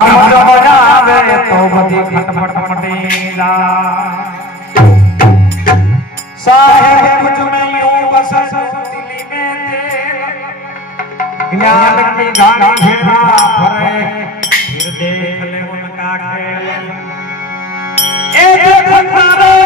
મજા મજા આવે તો બધી ખટપટ મટી જાય साहेब कुछ में यूं बस दिल्ली में तेल ज्ञान की गाड़ी घेरा भरे फिर देख ले उनका खेल ए देखता रे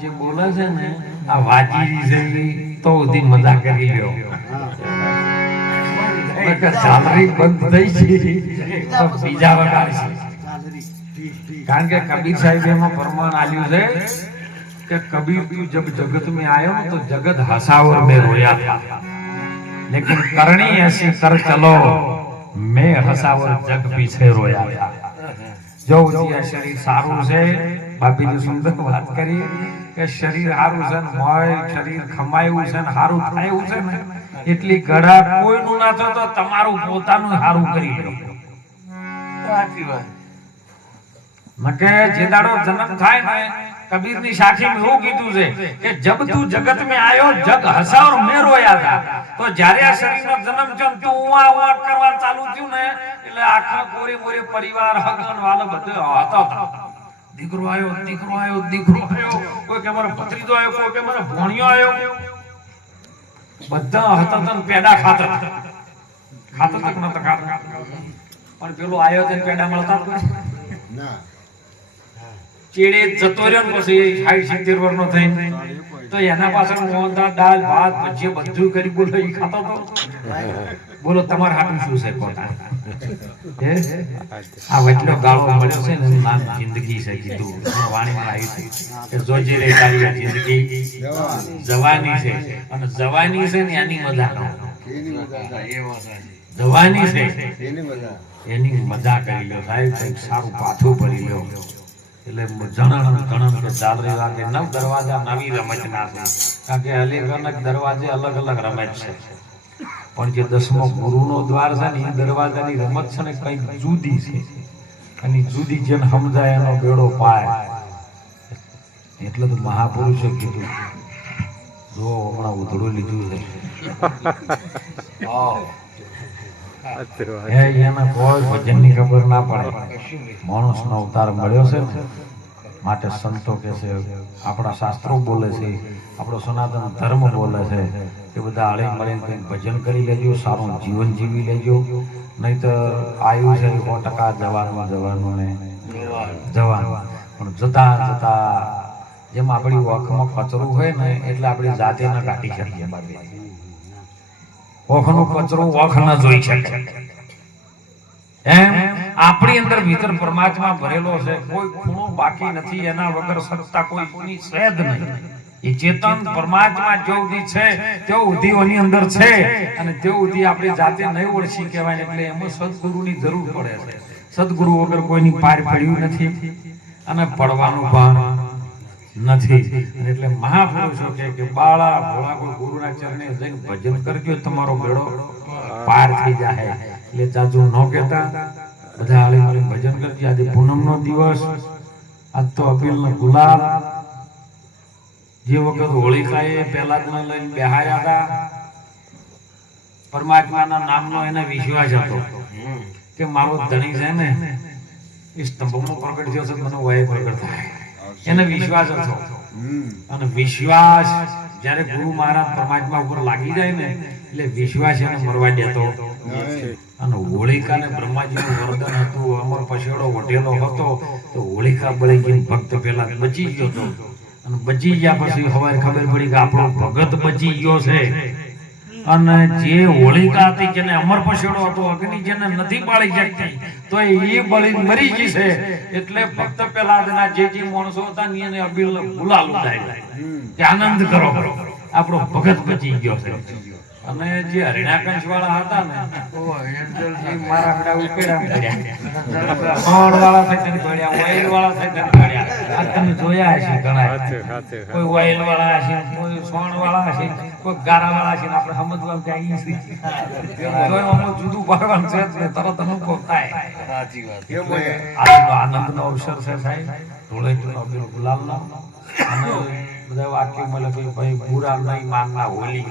જે બોલે છે ને, આ વાજી છે તો ઉધી મજા કરી લ્યો. સાલરી બંધ થઈ છે. તો બીજા વગાડ છે. કારણ કે કબીર સાહેબ એમાં પ્રમાણ આવ્યું છે કે કબીર તું જબ જગત મેં આયો તો જગત હસાવર મેં રોયા હતા લેકિન કરણી એસી કર ચલો, મેં હસાવર જગ પીછે રોયા હતા જો શરીર સારું છે ભાભીની સુંદર વાત કરી કે શરીર સારું છે ને મોય શરીર ખમાયું છે ને સારું થાય છે ને એટલી ઘડા કોઈનું ના થતો તમારું પોતાનું સારું કરી દો. સાચી જે દાડો જન્મ થાય ને કબીરની સાખી એવું કીધું છે કે જબ તું જગત મેં આયો જગ હસા ઓર રોયા હતા તો જ્યારે આ શરીરનો જન્મ થયો તું ઉવા ઉવા કરવા ચાલુ થયું ને એટલે આખા કોરી મોરી પરિવાર હગન વાલો બધું હતો. દીકરો આયો દીકરો આવ્યો દીકરો આવ્યો કોઈ કે મારો ભત્રીજો આવ્યો કોઈ કે મારો ભોણિયો આવ્યો બધા હતા તન પેડા ખાતર. ખાતર તક નતા ખાતા. પણ પેલો આવ્યો તે પેડા મળતા ના. ચેડે જતો રહ્યો ને પછી સાઠ સિત્તેર વર્ષનો થઈ તો એના પાછળ મોહનદાસ દાળ ભાત ભજીયા બધું કરી બોલો એ ખાતો તો? બોલો, તમારે હાટું શું છે હે? આ વચલો ગાળો મળ્યો છે ને નામ જિંદગી છે કીધું. વાણીમાં આવ્યું છે જોજે રે તારી જિંદગી જવાની છે, અને જવાની છે ને એની મજા જવાની છે, એની મજા કરી લો સાહેબ સારું પાછું ભરી લો એટલે જણણ ગણન કે ચાલરી વાગે નવ દરવાજા નવી રમત ના કારણ કે અનેક અનેક દરવાજે અલગ અલગ રમત છે. પણ જે દસમો ગુરુનો દ્વાર છે ને એ દરવાજાની રમત છે ને કંઈક જુદી છે. અને જુદી જેને સમજાય એનો બેડો પાય. એટલે તો મહાપુરુષે કીધું જો હમણાં ઉધડું લીધું છે. એને કોઈ ભજનની ખબર ના પડે. માણસનો અવતાર મળ્યો છે ને માટે સંતો કે છે, આપણા શાસ્ત્રો બોલે છે, આપણો સનાતન ધર્મ બોલે છે કે બધા હળી મળીને કંઈક ભજન કરી લેજો, સારું જીવન જીવી લેજો. નહીતર આયુ છે સો ટકા જવાનું જવાનું ને જવાનું. પણ જતા જતા જેમ આપણી વખમાં કચરું હોય ને, એટલે આપણી જાતે ના કાઢી શકીએ. ઓખનો કચરો ઓખ ન જોઈ શકે. એમ? આપણી અંદર ભીતર પરમાત્મા ભરેલો છે, કોઈ ખૂણો બાકી નથી, એના વગર સત્તા કોઈ કોની છે નહીં. એ ચેતન પરમાત્મા જો ઉધી છે તેઓ ઉધીઓની અંદર છે અને તે ઉધી આપણે જાતે નહીં ઓળખી કહેવાય એટલે એમાં સદગુરુની જરૂર પડે છે. સદગુરુ વગર કોઈની પાર પડ્યું નથી અને પડવાનું પણ નથી. એટલે મહાપુરુષો કહે કે, બાળા, ભોળા, કોઈ ગુરુના ચરણે જઈને ભજન કરજો, તમારો બેડો પાર થઈ જાય એટલે જાજુ ન કહેતા. બધા હળી મળી ભજન કરજે. આજે પૂનમનો દિવસ આજ તો અપીલનો ગુલાબ. જે વખત હોળિકાએ પહેલા લઈને બેહાયા હતા. પરમાત્માના નામનો એને વિશ્વાસ હતો. કે મારો ધણી છે ને એ સ્તંભમાં પ્રગટ થયો છે મને વય પ્રગટ થાય. એને વિશ્વાસ હતો. અને વિશ્વાસ જ્યારે ગુરુ મહારાજ પરમાત્મા ઉપર લાગી જાય ને એટલે વિશ્વાસ એને મરવા દેતો. અને હોળિકાને બ્રહ્માજીનું વરદાન હતું, અમર પછેડો વઢેલો હતો, તો હોળિકા બળી ગઈ ભક્ત પેલા બચી ગયો હતો. અને બચી ગયા પછી હવે ખબર પડી કે આપણો ભગત બચી ગયો છે. અને જે હોળિકા હતી, જેને અમર પછેડો હતો, અગ્નિ જેને નથી બાળી શકતી, તો એ બળી મરી ગઈ છે. એટલે ભક્ત પેલા જે જે માણસો હતા ની એને અબીલ ગુલાલ ઉડાય આનંદ કરો. આપણો ભગત બચી ગયો છે. અને જે હરિણાકંશ વાળા હતા ને એ મારા હડા ઉકેડા પડ્યા વાળા થઈ તેને પડ્યા ઓઇલ વાળા થઈ ભણ્યા. પડ્યા આ તમે જોયા હશે ઘણા. કોઈ ઓઇલ વાળા હશે કોઈ સોણ વાળા હશે કોઈ ગારા વાળા હશે ને આપણે સમજવાનું કે અહીં છે. અમુક જુદું પાડવાનું છે જ ને તરત અનુભવ થાય. આજનો આનંદનો અવસર છે સાહેબ. ધૂળેટીનો અબીલ ગુલાલનો અને બધા વાક્ય મળે કે ભાઈ બુરા નહીં માંગના હોલી?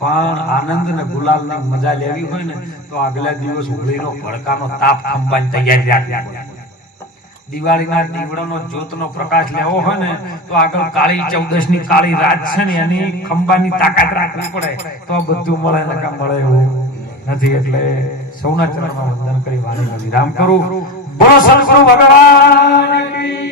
પણ આનંદ ને ગુલાલ ને મજા લેવી હોય ને, તો આગલા દિવસ હોળીનો ભડકાનો તાપ ખંભાની તૈયારી રાખવી. દિવાળીના દીવડાનો જ્યોતનો પ્રકાશ લેવો હોય ને, તો આગળ કાળી ચૌદશની કાળી રાત છે ને, એની ખંભાની તાકાત રાખવી પડે. તો બધું મળે ને કામ મળે એવું નથી. એટલે સૌના ચરણમાં વંદન કરી, વાણી વિરામ કરું. બોલો સદગુરુ ભગવાન